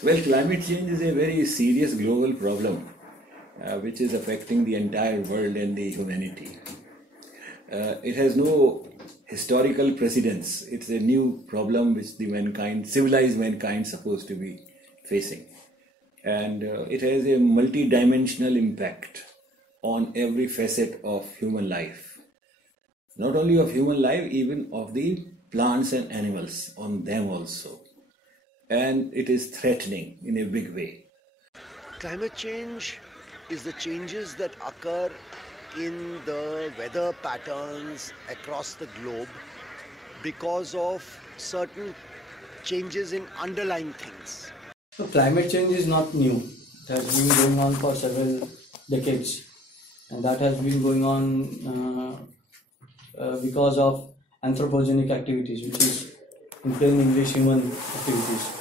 Well, climate change is a very serious global problem which is affecting the entire world and the humanity. It has no historical precedence. It's a new problem which the civilized mankind, is supposed to be facing. And it has a multi-dimensional impact on every facet of human life. Not only of human life, even of the plants and animals, on them also. And it is threatening in a big way. Climate change is the changes that occur in the weather patterns across the globe because of certain changes in underlying things. So climate change is not new. It has been going on for several decades, and that has been going on because of anthropogenic activities, which is in plain English human activities.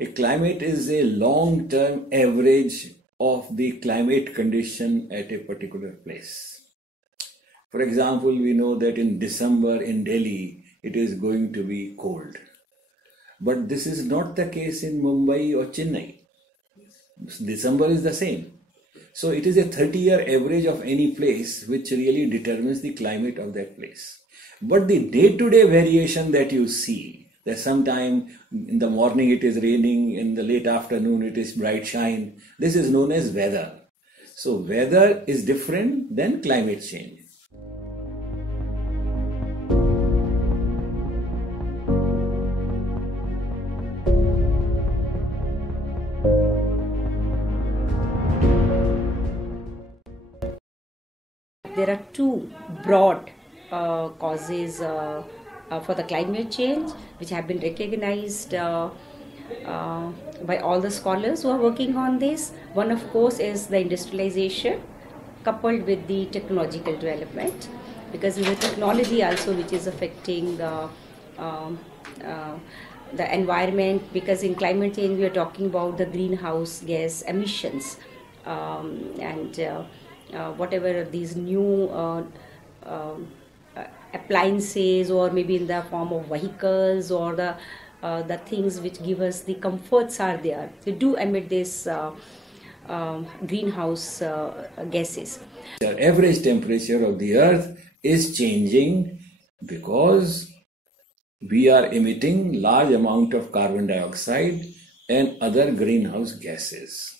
A climate is a long-term average of the climate condition at a particular place. For example, we know that in December in Delhi, it is going to be cold. But this is not the case in Mumbai or Chennai. December is the same. So it is a 30-year average of any place which really determines the climate of that place. But the day-to-day variation that you see, that sometime in the morning it is raining, in the late afternoon it is bright shine, this is known as weather. So weather is different than climate change. There are two broad causes for the climate change which have been recognized by all the scholars who are working on this. One, of course, is the industrialization coupled with the technological development, because it's the technology also which is affecting the environment, because in climate change we are talking about the greenhouse gas emissions and whatever these new appliances, or maybe in the form of vehicles, or the things which give us the comforts are there. They do emit this greenhouse gases. The average temperature of the earth is changing because we are emitting large amount of carbon dioxide and other greenhouse gases.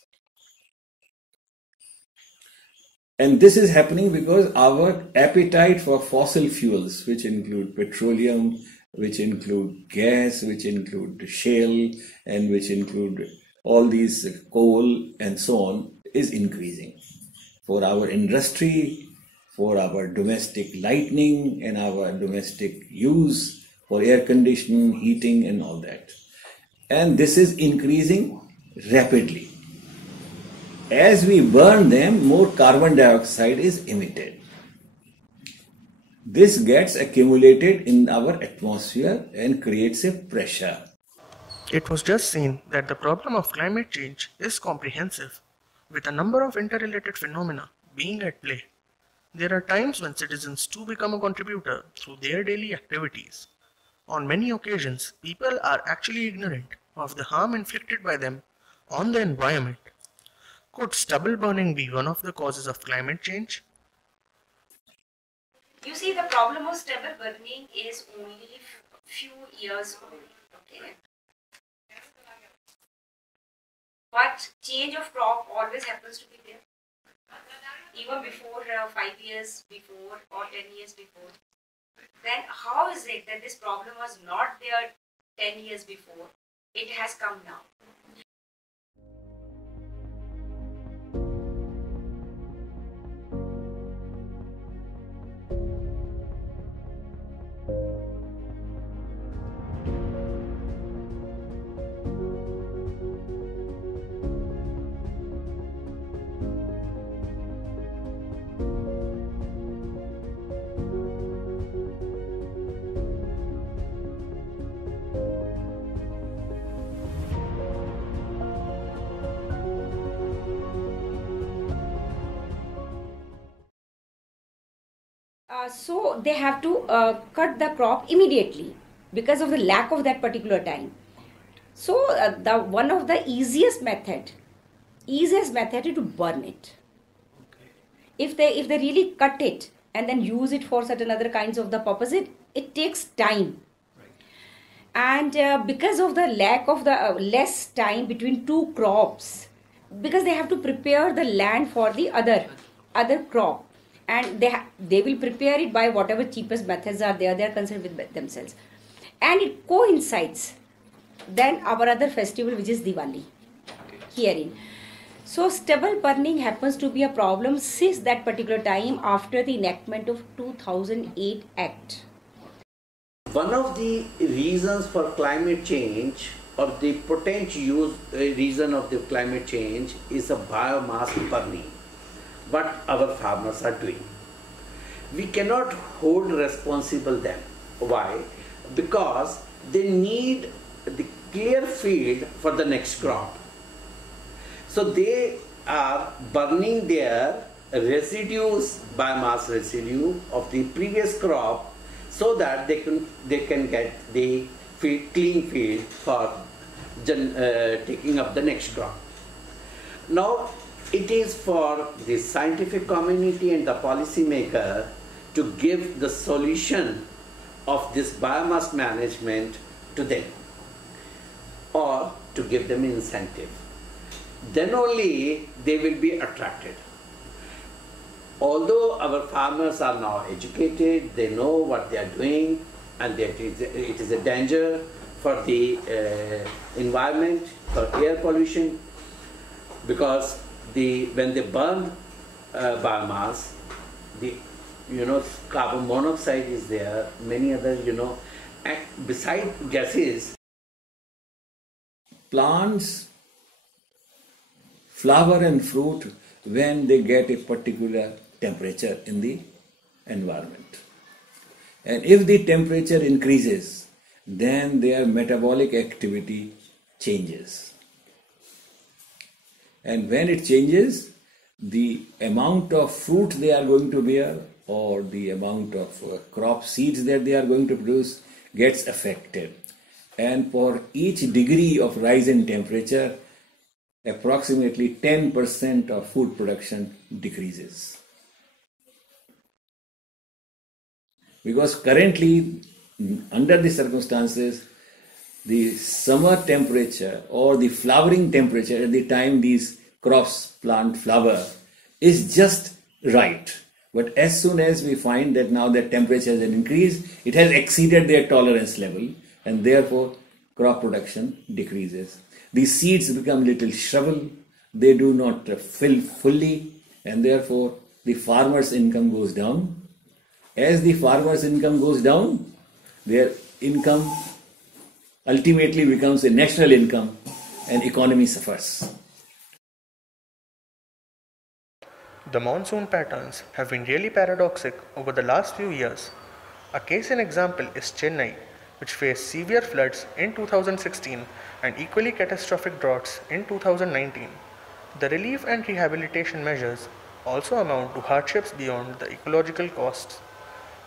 And this is happening because our appetite for fossil fuels, which include petroleum, which include gas, which include shale, and which include all these coal and so on, is increasing. For our industry, for our domestic lighting and our domestic use, for air conditioning, heating and all that. And this is increasing rapidly. As we burn them, more carbon dioxide is emitted. This gets accumulated in our atmosphere and creates a pressure. It was just seen that the problem of climate change is comprehensive. With a number of interrelated phenomena being at play, there are times when citizens too become a contributor through their daily activities. On many occasions, people are actually ignorant of the harm inflicted by them on the environment. Could stubble burning be one of the causes of climate change? You see, the problem of stubble burning is only few years old. Okay. But change of crop always happens to be there. Even before 5 years before or 10 years before. Then how is it that this problem was not there 10 years before? It has come now. So they have to cut the crop immediately because of the lack of that particular time. So the one of the easiest method is to burn it. If they really cut it and then use it for certain other kinds of the purpose, it takes time. And because of the lack of the less time between two crops, because they have to prepare the land for the other crop, and they will prepare it by whatever cheapest methods are there. They are concerned with themselves, and it coincides then our other festival, which is Diwali herein. So stubble burning happens to be a problem since that particular time after the enactment of 2008 Act. One of the reasons for climate change, or the potential reason of the climate change, is a biomass burning. What our farmers are doing. We cannot hold responsible them. Why? Because they need the clear field for the next crop. So they are burning their residues, biomass residue of the previous crop, so that they can get the clean field for taking up the next crop. Now, it is for the scientific community and the policymaker to give the solution of this biomass management to them, or to give them incentive. Then only they will be attracted. Although our farmers are now educated, they know what they are doing, and that it is a danger for the environment, for air pollution, because when they burn biomass, the carbon monoxide is there, many other and beside gases. Plants flower and fruit when they get a particular temperature in the environment. And if the temperature increases, then their metabolic activity changes. And when it changes, the amount of fruit they are going to bear, or the amount of crop seeds that they are going to produce, gets affected. And for each degree of rise in temperature, approximately 10% of food production decreases. Because currently, under the circumstances, the summer temperature or the flowering temperature at the time these crops plant flower is just right. But as soon as we find that now the temperature has increased, it has exceeded their tolerance level, and therefore crop production decreases. The seeds become little shrivel, they do not fill fully, and therefore the farmer's income goes down. As the farmer's income goes down, their income ultimately becomes a national income, and economy suffers. The monsoon patterns have been really paradoxic over the last few years. A case in example is Chennai, which faced severe floods in 2016 and equally catastrophic droughts in 2019. The relief and rehabilitation measures also amount to hardships beyond the ecological costs.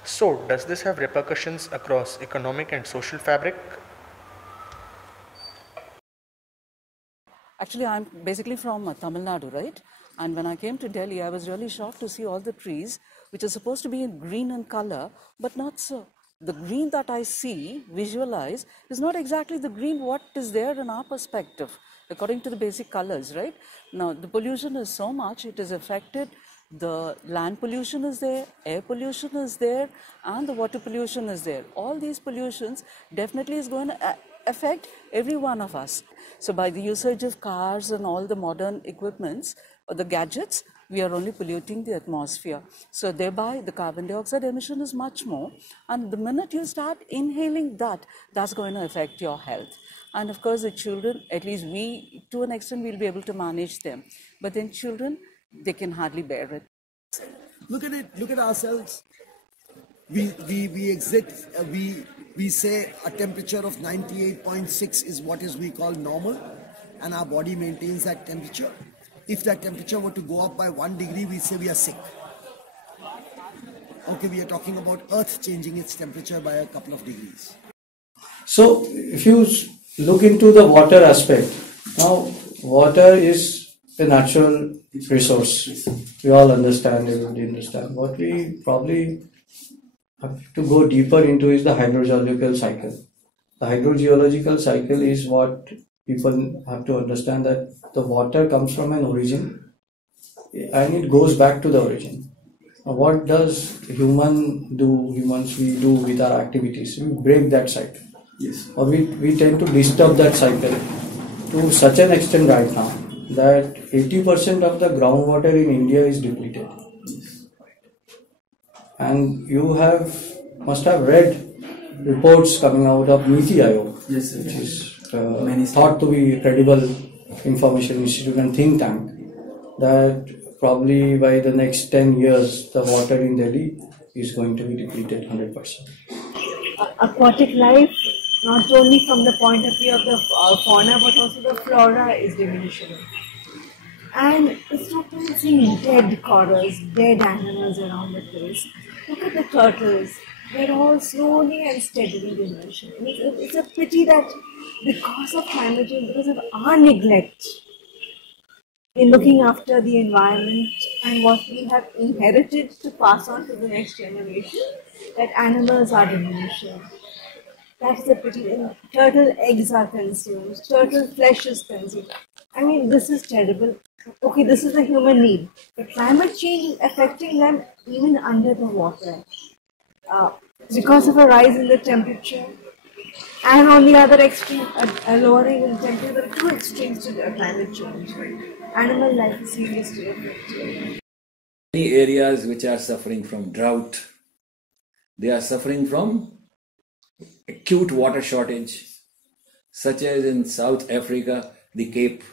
So, does this have repercussions across economic and social fabric? Actually, I'm basically from Tamil Nadu, right? And when I came to Delhi, I was really shocked to see all the trees, which are supposed to be in green in color, but not so. The green that I see, visualize, is not exactly the green what is there in our perspective, according to the basic colors, right? Now, the pollution is so much, it has affected the land pollution is there, air pollution is there, and the water pollution is there. All these pollutions definitely is going to affect every one of us. So by the usage of cars and all the modern equipments or the gadgets, we are only polluting the atmosphere. So thereby the carbon dioxide emission is much more. And the minute you start inhaling that, that's going to affect your health. And of course the children, at least we, to an extent, we'll be able to manage them. But then children, they can hardly bear it. Look at it, look at ourselves. We say a temperature of 98.6 is what is we call normal, and our body maintains that temperature. If that temperature were to go up by 1 degree, we say we are sick. Okay, we are talking about Earth changing its temperature by a couple of degrees. So if you look into the water aspect, now water is a natural resource. We all understand, everybody understand. What we probably have to go deeper into is the hydrogeological cycle. The hydrogeological cycle is what people have to understand, that the water comes from an origin and it goes back to the origin. Now, what does humans we do with our activities? We break that cycle. Yes. Or we tend to disturb that cycle to such an extent right now that 80% of the groundwater in India is depleted. And you must have read reports coming out of NITI Aayog, Yes, which is thought to be a credible information institute and think tank, that probably by the next 10 years the water in Delhi is going to be depleted 100%. Aquatic life, not only from the point of view of the fauna but also the flora, is diminishing. And it's not only seeing dead corals, dead animals around the place. Look at the turtles. They're all slowly and steadily diminishing. And it's a pity that because of climate change, because of our neglect in looking after the environment and what we have inherited to pass on to the next generation, that animals are diminishing. That's the pity. And turtle eggs are consumed, turtle flesh is consumed. I mean, this is terrible. Okay, this is a human need, but climate change is affecting them even under the water. Because of a rise in the temperature, and on the other extreme, a lowering in temperature, there are two extremes to the climate change. Animal life is seriously affected. Many areas which are suffering from drought, they are suffering from acute water shortage, such as in South Africa, the Cape.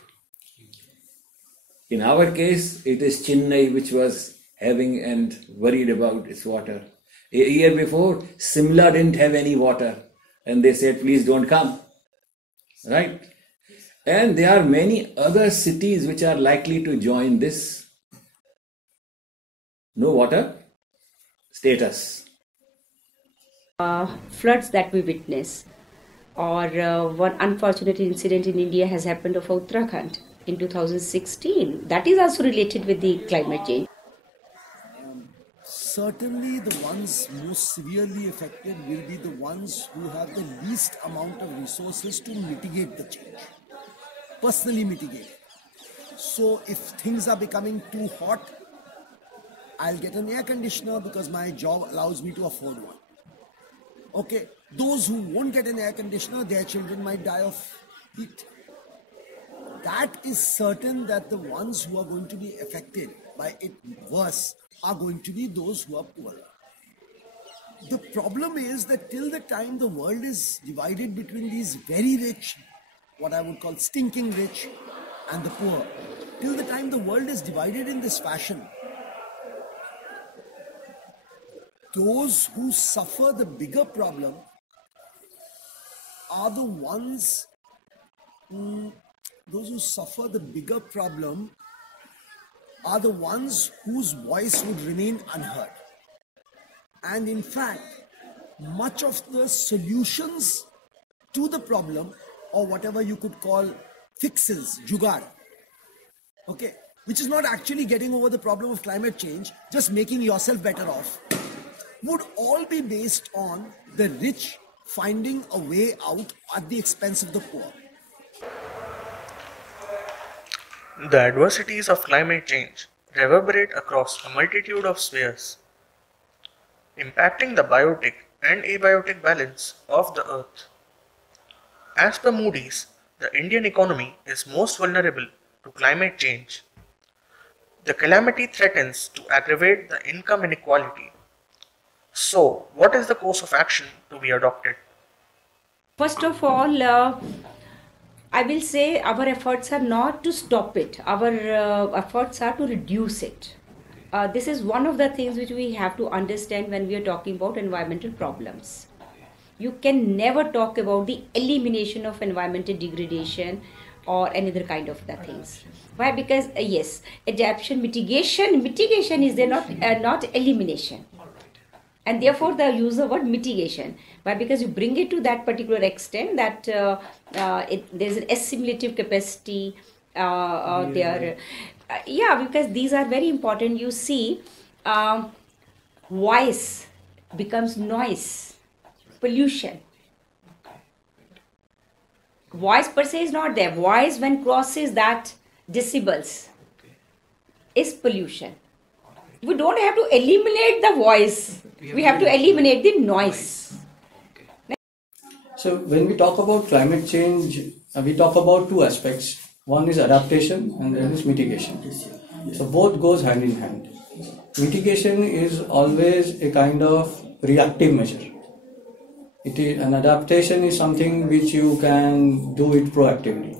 In our case, it is Chennai which was having and worried about its water. A year before, Simla didn't have any water, and they said, please don't come. Right? And there are many other cities which are likely to join this no water status. Floods that we witness, or one unfortunate incident in India has happened of Uttarakhand in 2016. That is also related with the climate change. Certainly the ones most severely affected will be the ones who have the least amount of resources to mitigate the change. Personally mitigate it. So if things are becoming too hot, I'll get an air conditioner because my job allows me to afford one. Okay, those who won't get an air conditioner, their children might die of heat. That is certain, that the ones who are going to be affected by it worse are going to be those who are poorer. The problem is that till the time the world is divided between these very rich, what I would call stinking rich, and the poor, till the time the world is divided in this fashion, those who suffer the bigger problem are the ones those who suffer the bigger problem are the ones whose voice would remain unheard. And in fact, much of the solutions to the problem, or whatever you could call fixes, jugaad, okay, which is not actually getting over the problem of climate change, just making yourself better off, would all be based on the rich finding a way out at the expense of the poor. The adversities of climate change reverberate across a multitude of spheres, impacting the biotic and abiotic balance of the earth. As per Moody's, the Indian economy is most vulnerable to climate change. The calamity threatens to aggravate the income inequality. So, what is the course of action to be adopted? First of all, I will say our efforts are not to stop it. Our efforts are to reduce it. This is one of the things which we have to understand when we are talking about environmental problems. You can never talk about the elimination of environmental degradation or any other kind of the things. Why? Because yes, adaptation, mitigation is there, not elimination. And therefore the use of word mitigation. Why? Because you bring it to that particular extent that there's an assimilative capacity there. Yeah, because these are very important. You see, voice becomes noise, pollution. Voice per se is not there. Voice when crosses that decibels is pollution. We don't have to eliminate the voice. We have to eliminate the noise. So when we talk about climate change, we talk about two aspects. One is adaptation and then is mitigation. So both goes hand in hand. Mitigation is always a kind of reactive measure. An adaptation is something which you can do it proactively.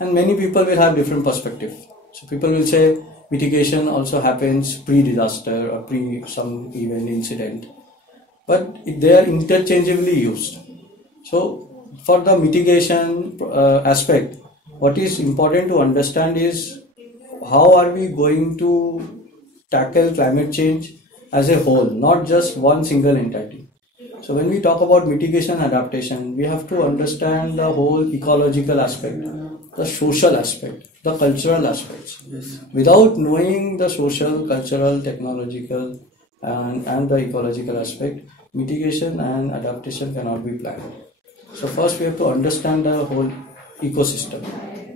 And many people will have different perspective. So people will say mitigation also happens pre-disaster or pre some event incident. But they are interchangeably used. So for the mitigation aspect, what is important to understand is how are we going to tackle climate change as a whole, not just one single entity. So when we talk about mitigation and adaptation, we have to understand the whole ecological aspect, the social aspect, the cultural aspects. Without knowing the social, cultural, technological and the ecological aspect, mitigation and adaptation cannot be planned. So first we have to understand the whole ecosystem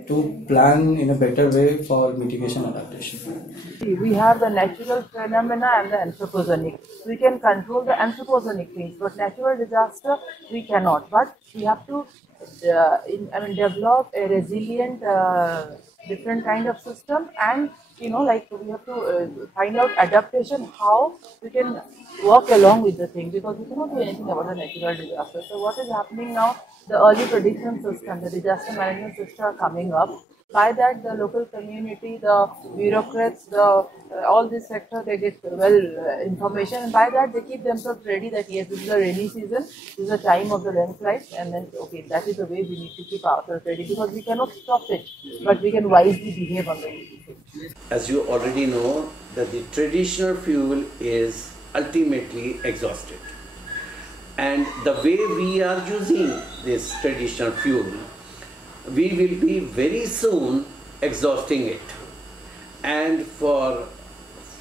to plan in a better way for mitigation and adaptation. We have the natural phenomena and the anthropogenic. We can control the anthropogenic things, but natural disaster we cannot. But we have to develop a resilient, different kind of system, and we have to find out adaptation, how we can work along with the thing, because we cannot do anything about the natural disaster. So what is happening now? The early prediction system, the disaster management system are coming up. By that, the local community, the bureaucrats, all this sector, they get information, and by that they keep themselves ready that yes, this is a rainy season, this is the time of the landslides, and then okay, that is the way we need to keep ourselves ready, because we cannot stop it, but we can wisely behave on the way. As you already know, that the traditional fuel is ultimately exhausted. And the way we are using this traditional fuel, we will be very soon exhausting it. And for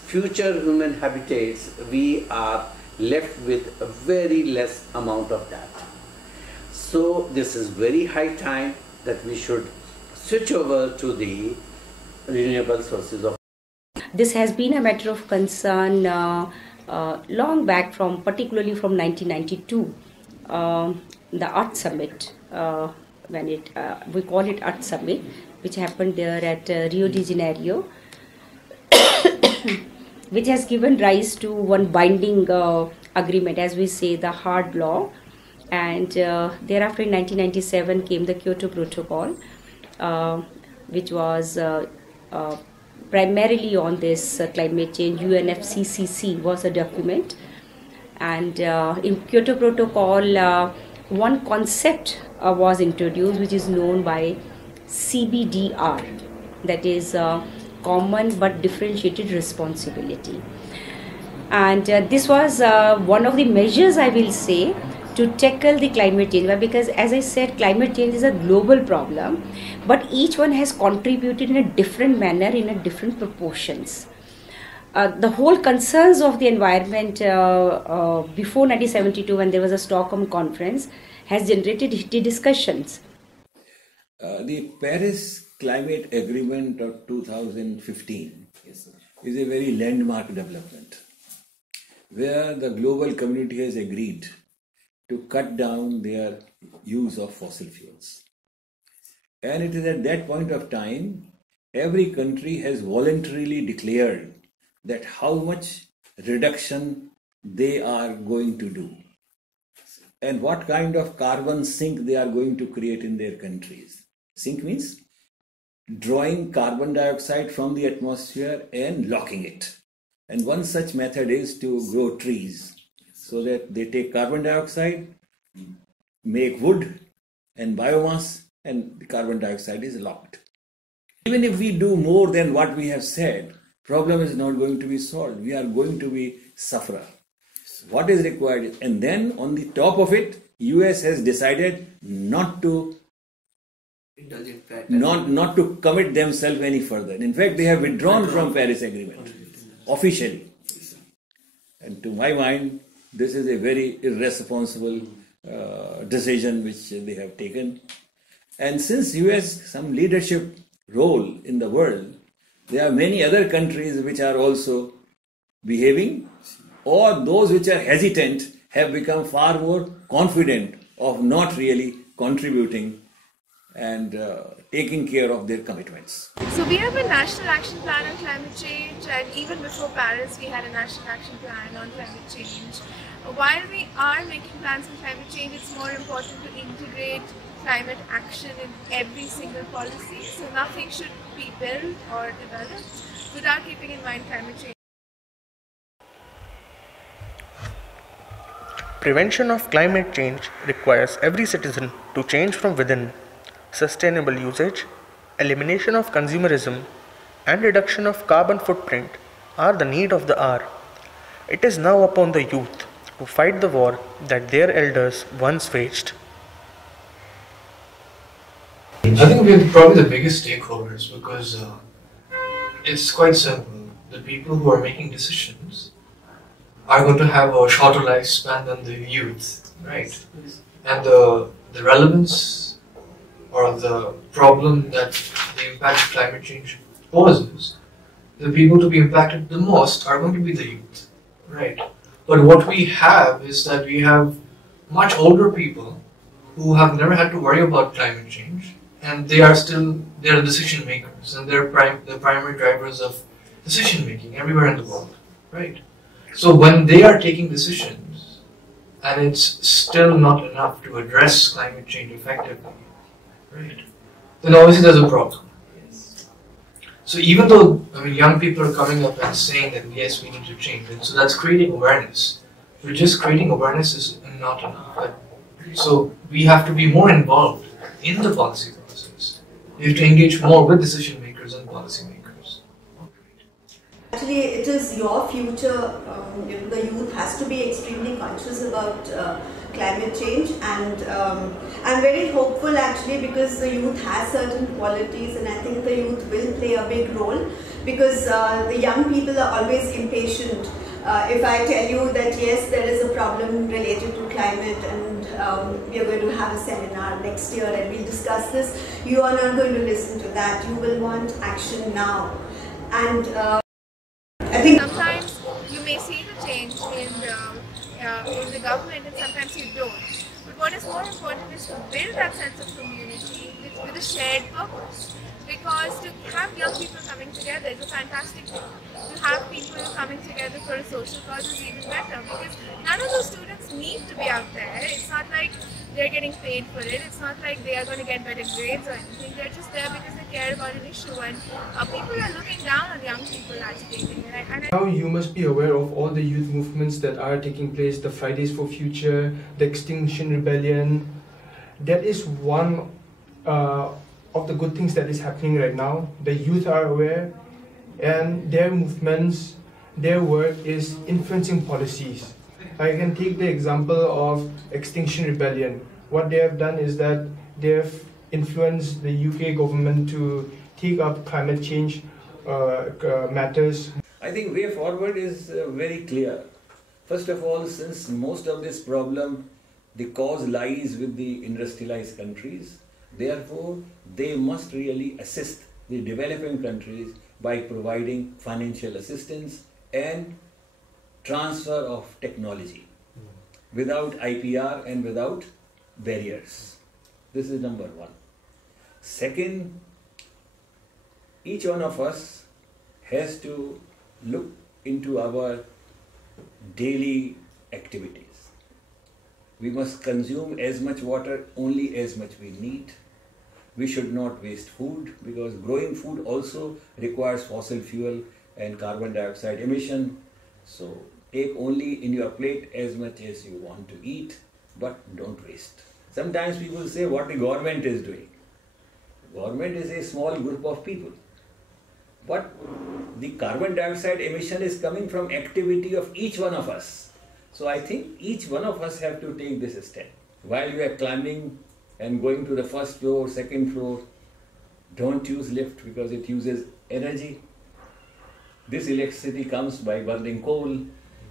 future human habitats, we are left with a very less amount of that. So this is very high time that we should switch over to the renewable sources of. This has been a matter of concern long back, particularly from 1992, the Earth Summit, we call it Earth Summit, which happened there at Rio de Janeiro, which has given rise to one binding agreement, as we say, the hard law. And thereafter in 1997 came the Kyoto Protocol, which was primarily on this climate change. UNFCCC was a document, and in Kyoto Protocol one concept was introduced, which is known by CBDR, that is common but differentiated responsibility. And this was one of the measures, I will say, to tackle the climate change. Because as I said, climate change is a global problem, but each one has contributed in a different manner, in a different proportions. The whole concerns of the environment before 1972, when there was a Stockholm conference, has generated heated discussions. The Paris Climate Agreement of 2015 is a very landmark development, where the global community has agreed to cut down their use of fossil fuels. And it is at that point of time, every country has voluntarily declared that how much reduction they are going to do and what kind of carbon sink they are going to create in their countries. Sink means drawing carbon dioxide from the atmosphere and locking it. And one such method is to grow trees so that they take carbon dioxide, make wood and biomass, and the carbon dioxide is locked. Even if we do more than what we have said, problem is not going to be solved. We are going to be sufferer. What is required? And then on the top of it, US has decided not to commit themselves any further. In fact, they have withdrawn from Paris Agreement officially. And to my mind, this is a very irresponsible decision which they have taken. And since US some leadership role in the world, there are many other countries which are also behaving, or those which are hesitant have become far more confident of not really contributing and taking care of their commitments. So we have a national action plan on climate change, and even before Paris we had a national action plan on climate change. While we are making plans for climate change, it's more important to integrate climate action in every single policy. So nothing should be built or developed without keeping in mind climate change. Prevention of climate change requires every citizen to change from within. Sustainable usage, elimination of consumerism, and reduction of carbon footprint are the need of the hour. It is now upon the youth to fight the war that their elders once waged. I think we're probably the biggest stakeholders because it's quite simple. The people who are making decisions are going to have a shorter lifespan than the youth, right? And the relevance or the problem that the impact of climate change poses, the people to be impacted the most are going to be the youth, right? But what we have is that we have much older people who have never had to worry about climate change, and they're decision makers, and they're the primary drivers of decision making everywhere in the world, right? So when they are taking decisions, and it's still not enough to address climate change effectively, right? Then obviously there's a problem. So even though young people are coming up and saying that yes, we need to change, and so that's creating awareness. But just creating awareness is not enough. So we have to be more involved in the policy process. We have to engage more with decision makers and policy makers. Actually, it is your future. The youth has to be extremely conscious about climate change, and I'm very hopeful actually because the youth has certain qualities, and I think the youth will play a big role because the young people are always impatient. If I tell you that yes, there is a problem related to climate and we are going to have a seminar next year and we'll discuss this, you are not going to listen to that. You will want action now. And I think sometimes you may see the change in the government and sometimes you don't. But what is more important is to build that sense of community with a shared purpose. Because to have young people coming together is a fantastic thing. To have people coming together for a social cause is even better, because none of those students need to be out there. It's not like they're getting paid for it. It's not like they are going to get better grades or anything. They're just there because they care about an issue, and people are looking down on young people agitating it. Now you must be aware of all the youth movements that are taking place, the Fridays for Future, the Extinction Rebellion. That is one of the good things that is happening right now. The youth are aware, and their movements, their work is influencing policies. I can take the example of Extinction Rebellion. What they have done is that they have influenced the UK government to take up climate change matters. I think way forward is very clear. First of all, since most of this problem, the cause lies with the industrialized countries, therefore they must really assist the developing countries by providing financial assistance and transfer of technology without IPR and without barriers. This is number one. Second, each one of us has to look into our daily activities. We must consume as much water, only as much we need. We should not waste food, because growing food also requires fossil fuel and carbon dioxide emission. So take only in your plate as much as you want to eat, but don't waste. Sometimes people say what the government is doing. Government is a small group of people. But the carbon dioxide emission is coming from activity of each one of us. So I think each one of us have to take this step. While you are climbing and going to the first floor, second floor, don't use lift because it uses energy. This electricity comes by burning coal,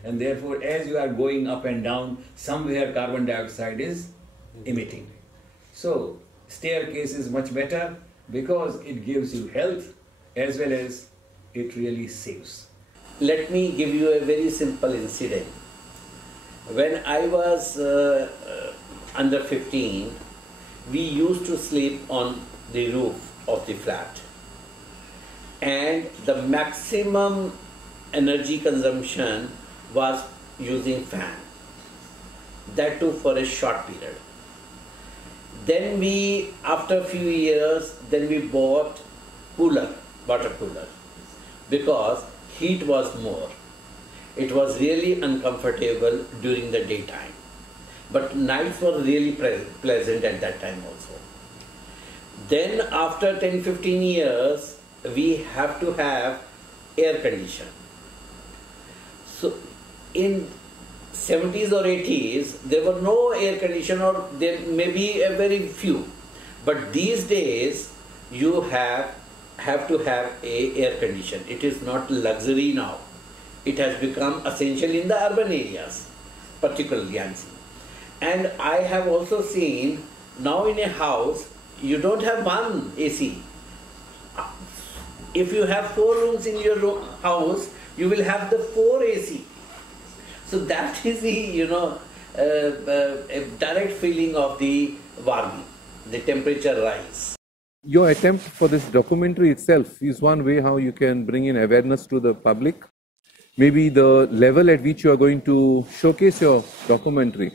and therefore as you are going up and down, somewhere carbon dioxide is emitting. So staircase is much better because it gives you health as well as it really saves. Let me give you a very simple incident. When I was under 15, we used to sleep on the roof of the flat, and the maximum energy consumption was using fan, that too for a short period. Then we, after a few years, then we bought cooler, water cooler, because heat was more. It was really uncomfortable during the daytime, but nights were really pleasant at that time also. Then after 10-15 years, we have to have air condition. So in 70s or 80s, there were no air condition, or there may be a very few. But these days, you have to have a air condition. It is not luxury now. It has become essential in the urban areas, particularly I'm seeing. And I have also seen now in a house, you don't have one AC. If you have 4 rooms in your house, you will have the 4 AC. So that is the, a direct feeling of the warming, the temperature rise. Your attempt for this documentary itself is one way how you can bring in awareness to the public. Maybe the level at which you are going to showcase your documentary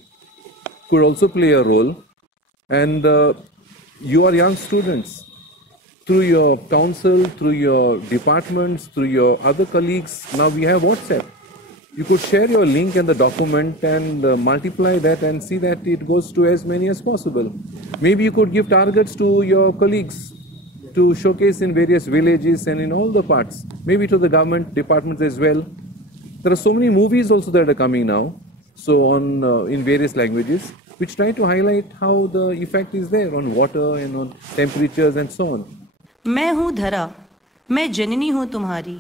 could also play a role. And you are young students. Through your council, through your departments, through your other colleagues, now we have WhatsApp. You could share your link and the document and multiply that and see that it goes to as many as possible. Maybe you could give targets to your colleagues to showcase in various villages and in all the parts, maybe to the government departments as well. There are so many movies also that are coming now, so on in various languages, which try to highlight how the effect is there on water and on temperatures and so on. मैं हूँ धरा, मैं जननी हूँ तुम्हारी,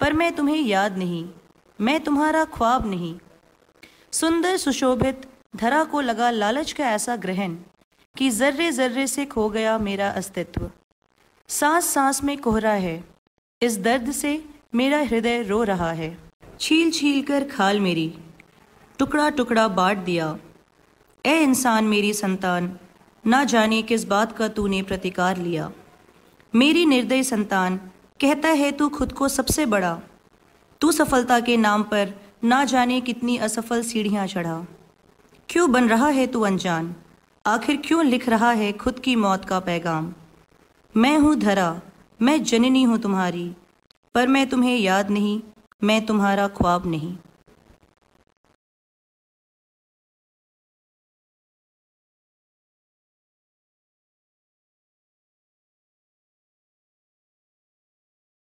पर मैं तुम्हें याद नहीं, मैं तुम्हारा ख्वाब नहीं। सुंदर सुशोभित धरा को लगा लालच का ऐसा ग्रहण कि जर्रे जर्रे से खो गया मेरा अस्तित्व। सांस सांस में कोहरा है, इस दर्द से मेरा हृदय रो रहा है। छील छील कर खाल मेरी, टुकड़ा टुकड़ा बांट दिया। ए इंसान मेरी संतान, ना जाने किस बात का तूने प्रतिकार लिया। मेरी निर्दयी संतान, कहता है तू खुद को सबसे बड़ा। तू सफलता के नाम पर ना जाने कितनी असफल सीढ़ियाँ चढ़ा। क्यों बन रहा है तू अनजान, आखिर क्यों लिख रहा है खुद की मौत का पैगाम। मैं हूँ धरा, मैं जननी हूँ तुम्हारी, पर मैं तुम्हें याद नहीं, मैं तुम्हारा ख्वाब नहीं।